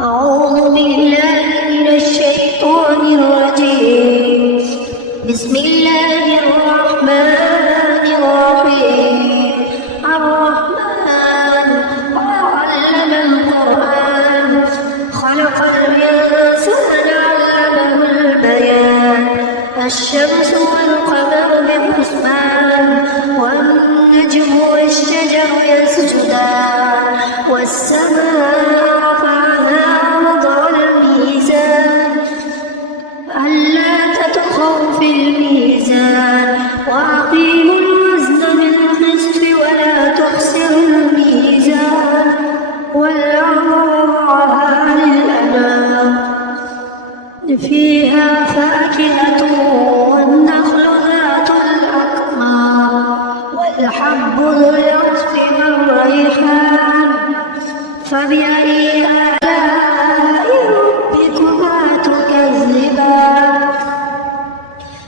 أعوذ بالله من الشيطان الرجيم. بسم الله الرحمن الرحيم. الرحمن علم القرآن خلق الإنسان علمه البيان. الشمس والقمر بحسبان والنجم والشجر يسجدان والسماء رفعها ووضع الميزان ألا تطغوا في الميزان وأقيموا الوزن بالقسط ولا تخسروا الميزان والأرض وضعها للأنام فيها فاكهة والنخل ذات الأكمام والحب ذو العصف والريحان فبأي آلاء ربكما تكذبان.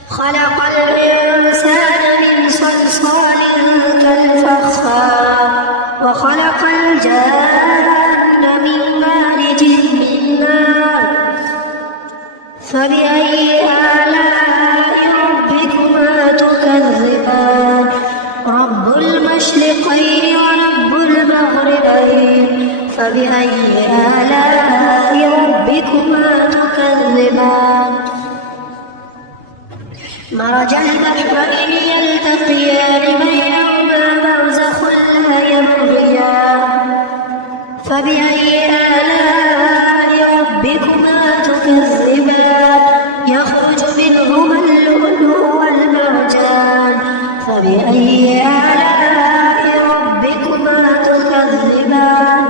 خلق الإنسان من صلصال كالفخار وخلق الجان من مارج من نار فبأي آلاء ربكما تكذبان. رب المشرقين ورب المغربين فبأي آلاء ربكما تكذبان. مرج البحرين يلتقيان بينهما برزخ لا يبغيان فبأي آلاء ربكما تكذبان. يخرج منهما اللؤلؤ والمرجان فبأي آلاء ربكما تكذبان.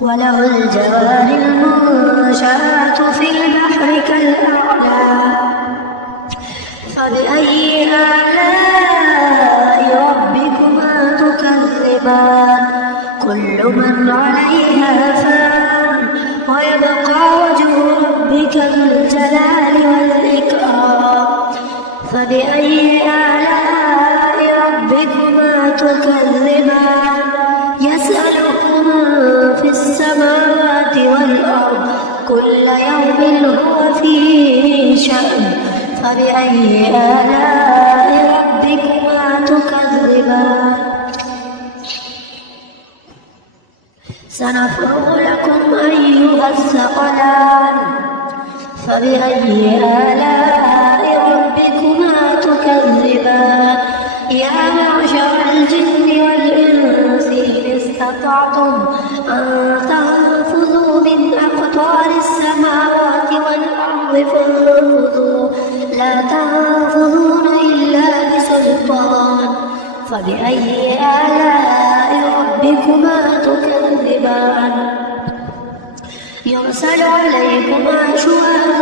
وله الجوار المنشآت في البحر كالأعلام فبأي آلاء ربكما تكذبان. كل من عليها فان ويبقى وجه ربك ذو الجلال والإكرام فبأي آلاء ربكما تكذبان. يسأله من في السماوات والأرض كل يوم هو في شأن فبأي آلاء ربكما تكذبان. سنفرغ لكم أيها الثقلان فبأي آلاء ربكما تكذبان. يا معشر الجن والإنس إن استطعتم أن تنفذوا من أقطار السماوات والأرض فانفذوا لا تنفذون إلا بسلطان فبأي آلاء ربكما تكذبان. يرسل عليكما شواظ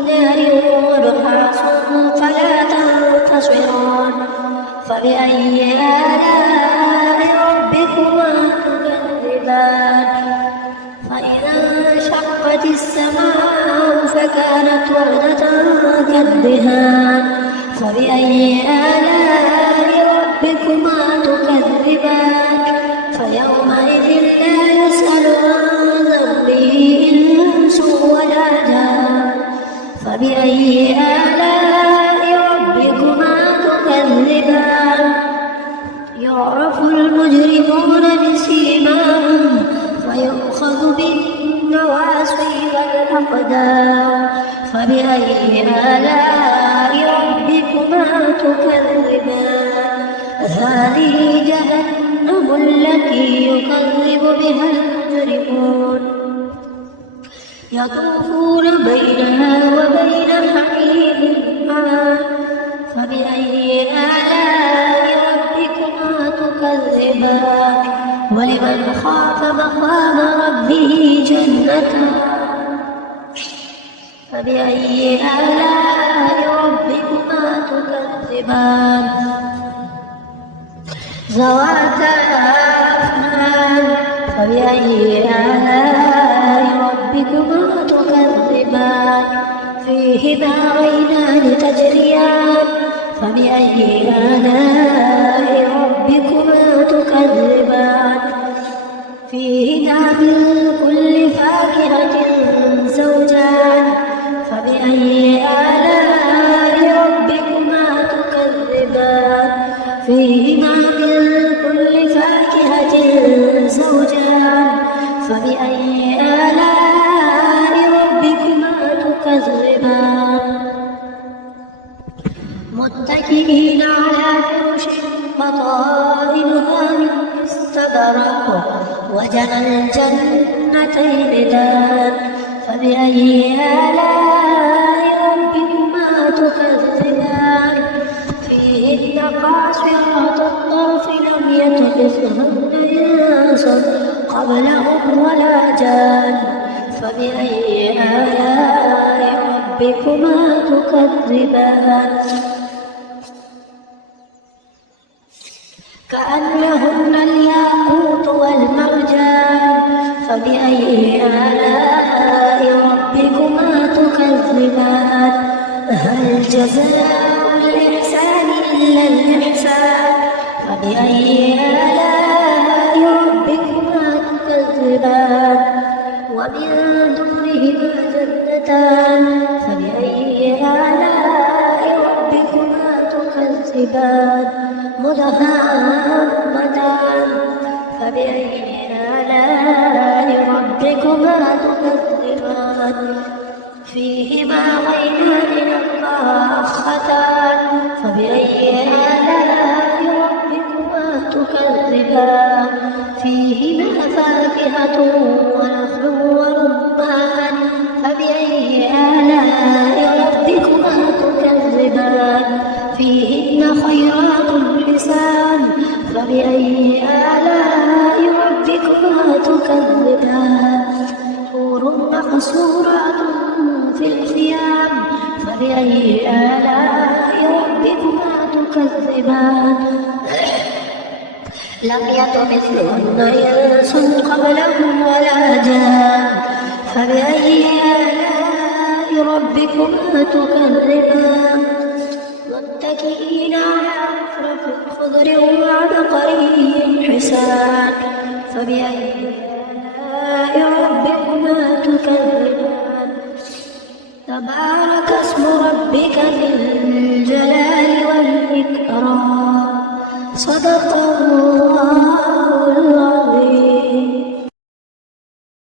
من نار ونحاس فلا تنتصران فبأي آلاء ربكما تكذبان. فإذا انشقت السماء فكانت وردة كالدهان فبأي آلاء ربكما تكذبان. فيومئذ لا يسأل عن ذنبه إنس ولا جان فبأي آلاء ربكما تكذبان. يعرف المجرمون بسيماهم فيؤخذ بالنواصي والأقدام فبأي آلاء ربكما تكذبان. هذه جهنم التي يكذب بها المجرمون يطوفون بينها وبين حميم آن فبأي آلاء ربكما تكذبان. ولمن خاف مقام ربه جنتان فبأي آلاء ربكما تكذبان. ذواتا أفنان فبأي آلاء ربكما تكذبان. فيهما عينان تجريان فبأي آلاء ربكما تكذبان. فيهما من كل فبأي آلاء ربكما تكذبان متكئين على فرش بطائنها من استبرق وجنى الجنتين دان فبأي آلاء ربكما تكذبان فيهن قاصرات الطرف لم يطمثهن إنس قبلهم ولا جان فبأي آلاء ربكما تكذبان كأنهن الياقوت والمرجان فبأي آلاء ربكما تكذبان هل جزاء الإحسان إلا الإحسان فبأي آلاء ربكما تكذبان ومن دونهما جنتان فبأي آلاء ربكما تكذبان مدهامتان فبأي آلاء ربكما تكذبان فيهما عينان نضاختان فبأي آلاء ربكما تكذبان فيهما فاكهة ونخل ورمان فبأي آلاء ربكما تكذبان فيهن خيرات حسان فبأي آلاء ربكما تكذبان حور مقصورات في الخيام فبأي آلاء ربكما تكذبان لم يطمثهن إنس قبلهم ولا جان فبأي آلاء ربكما تكذبان متكئين على رفرف خضر وعبقري حسان فبأي آلاء ربكما تكذبان تبارك اسم ربك ذي الجلال والإكرام صدق الله العظيم.